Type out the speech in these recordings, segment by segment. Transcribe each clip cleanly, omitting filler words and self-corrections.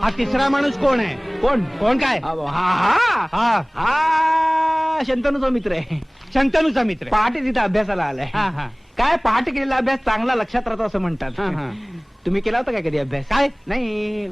हा तिसरा माणूस कोण आहे? कोण? कोण काय? हा हा हा हा शंतनूचा मित्र आहे. शंतनूचा मित्र आहे. पहाटे तिथे अभ्यासाला आलाय. हा हा काय पहाटे केलेला अभ्यास चांगला लक्षात राहतो असं म्हणतात. हा, हा. तुम्ही केला होता काय कधी अभ्यास? काय? नाही.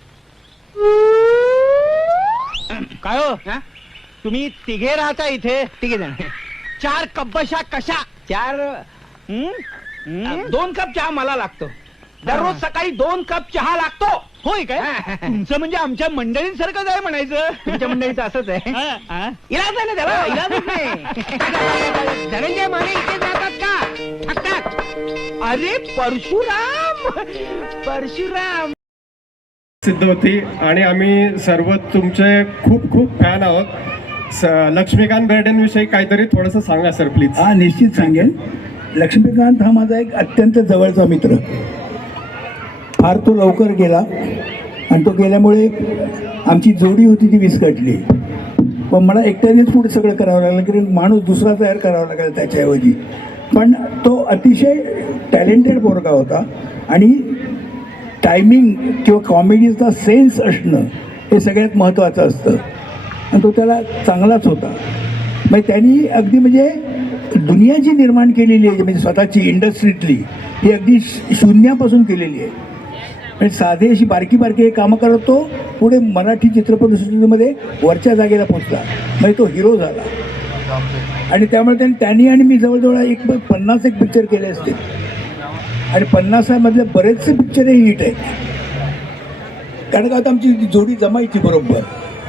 काय हो? हा? तुम्ही तिघे राहता इथे? तिघे जण. 4 कब्बशा कशा? 4 हं? हं? 2 कप चहा मला लागतो. दररोज सकाळी 2 कप चहा लागतो. होय काय? हा. तुमचं म्हणजे आमच्या मंडळींसारखंच आहे म्हणायचं. तुमच्या मंडळीचं असंच आहे. हा, हा. इलाज नाही ना त्याला, इलाजच नाही. धनंजय माने इथे जातात का? ठकठाक. अरे परशुराम, परशुराम. सिद्ध होती आणि आम्ही सर्व तुमचे खूप खूप फॅन आहोत. लक्ष्मीकांत बेर्डेंविषयी काहीतरी थोडंसं सांगा सर प्लीज. हा निश्चित सांगेन. लक्ष्मीकांत हा माझा एक अत्यंत जवळचा मित्र. फार तो लवकर गेला आणि तो गेल्यामुळे आमची जोडी होती ती विस्कटली. पण मला एकट्यानेच पुढे सगळं करावं लागलं की माणूस दुसरा तयार करावा लागला त्याच्याऐवजी. पण तो अतिशय टॅलेंटेड पोरगा होता आणि टायमिंग किंवा कॉमेडीचा सेन्स असणं हे सगळ्यात महत्त्वाचं असतं आणि तो त्याला चांगलाच होता. मग त्यांनी अगदी म्हणजे दुनिया जी निर्माण केलेली आहे म्हणजे स्वतःची इंडस्ट्रीतली ही अगदी शून्यापासून केलेली आहे. म्हणजे साधे अशी बारकी बारकी कामं करत तो पुढे मराठी चित्रपटसृष्टीमध्ये वरच्या जागेला पोचला. म्हणजे तो हिरो झाला आणि त्यामुळे त्यांनी आणि मी जवळजवळ 50 पिक्चर केले असतील आणि 50मधले बरेचसे पिक्चरही हिट आहेत. कारण का आता आमची जोडी जमायची बरोबर.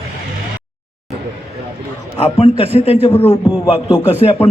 आपण कसे त्यांच्याबरोबर वागतो, कसे आपण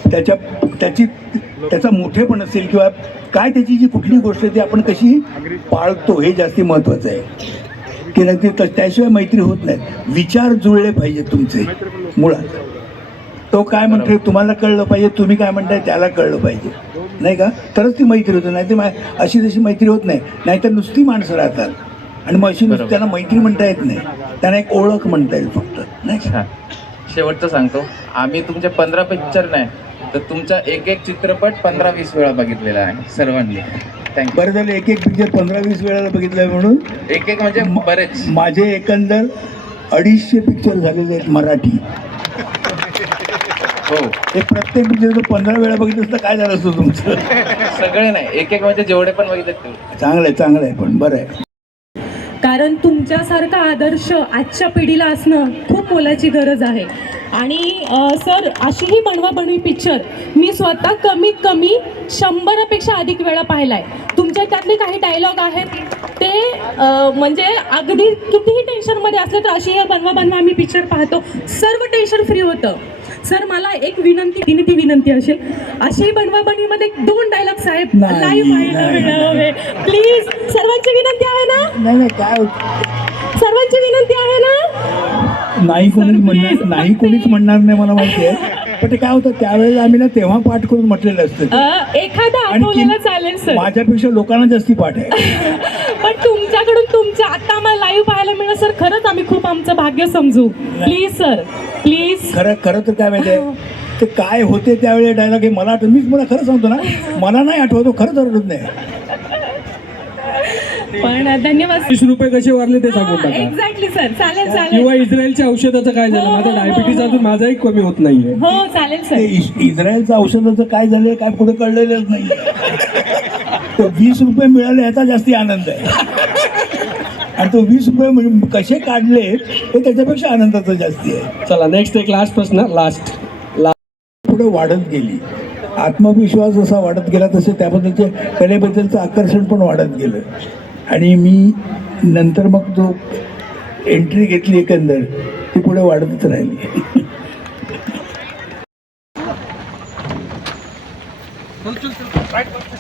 त्याचा मोठेपण असेल किंवा काय त्याची जी कुठली गोष्ट ती आपण कशी पाळतो हे जास्ती महत्त्वाचं आहे की नाही. ते त्याशिवाय मैत्री होत नाही. विचार जुळले पाहिजे तुमचे मुळात. तो काय म्हणतोय तुम्हाला कळलं पाहिजे, तुम्ही काय म्हणताय त्याला कळलं पाहिजे नाही का, तरच ती मैत्री होते. नाही ते अशी तशी मैत्री होत नाही. नाहीतर नुसती माणसं राहतात आणि मग अशी नुसती त्यांना मैत्री म्हणता येत नाही, त्यांना एक ओळख म्हणता येईल फक्त नाही का. शेवटचं सांगतो, आम्ही तुमचे 15 पिक्चर नाही तर तुमचा एक चित्रपट 15-20 वेळा बघितलेला आहे सर्वांनी. थँक्यू. बरं झालं एक पिक्चर 15-20 वेळा बघितलं म्हणून. एक म्हणजे बरेच. माझे एकंदर 250 पिक्चर झालेले आहेत मराठी. हो, हे प्रत्येक पिक्चर 15 वेळा बघितलं असतं काय झालं असतं तुमचं. सगळे नाही, एक म्हणजे जेवढे पण बघितले तेवढे. चांगलं आहे पण बरं आहे. कारण तुमच्यासारखा आदर्श आजच्या पिढीला असणं खूप मोलाची गरज आहे. आणि सर अशी ही बनवाबनवी पिक्चर मी स्वतः कमीत कमी 100पेक्षा अधिक वेळा पाहिला आहे. तुमच्या त्यातले काही डायलॉग आहेत ते म्हणजे अगदी कितीही टेन्शनमध्ये असले तर अशी हे बनवा आम्ही पिक्चर पाहतो, सर्व टेन्शन फ्री होतं. सर मला एक विनंती, ती विनंती असेल अशी बनवाबनवीमध्ये 2 डायलॉग साहेब लाईव्ह पाहायला मिळावे प्लीज. सर्वांची विनंती आहे ना? नाही काय होतं, सर्वांची विनंती आहे ना? नाही कोणीच म्हणणार नाही मला माहिती आहे. पण ते काय होतं त्यावेळेला आम्ही ना तेव्हा पाठ करून म्हटलेलं असतं. एखादा आठवलेला चालेल सर. माझ्यापेक्षा लोकांना जास्ती पाठ आहे. पण तुमच्याकडून तुमच्या आता आम्हाला लाईव्ह पाहायला मिळणं सर खरंच आम्ही खूप आमचं भाग्य समजू. Please sir please. खरं तर काय माहिती आहे ते काय होते त्यावेळी डायलॉग हे मला आठवत. मीच मला खरं सांगतो ना, मला नाही आठवतो, खरंच आठवत नाही. पण धन्यवाद. 30 रुपये कसे वाढले ते सांगून टाका. Exactly sir. चालेल चालेल. किंवा इस्रायलच्या औषधाचं काय झालं, माझा डायबिटीस अजून माझाही कमी होत नाहीये. हो चालेल ते सर. इस्रायलचं औषधाचं काय झालंय काय पुढे कळलेलंच नाही. तो 20 रुपये मिळाले याचा जास्ती आनंद आहे. आणि तो 20 रुपये कसे काढले हे त्याच्यापेक्षा आनंदाचं जास्ती आहे. चला नेक्स्ट एक लास्ट प्रश्न. लास्ट पुढे वाढत गेली. आत्मविश्वास जसा वाढत गेला तसे त्याबद्दलचे कलेबद्दलचं आकर्षण पण वाढत गेलं. आणि मी नंतर मग जो एंट्री घेतली एकंदर ती पुढे वाढतच राहिली.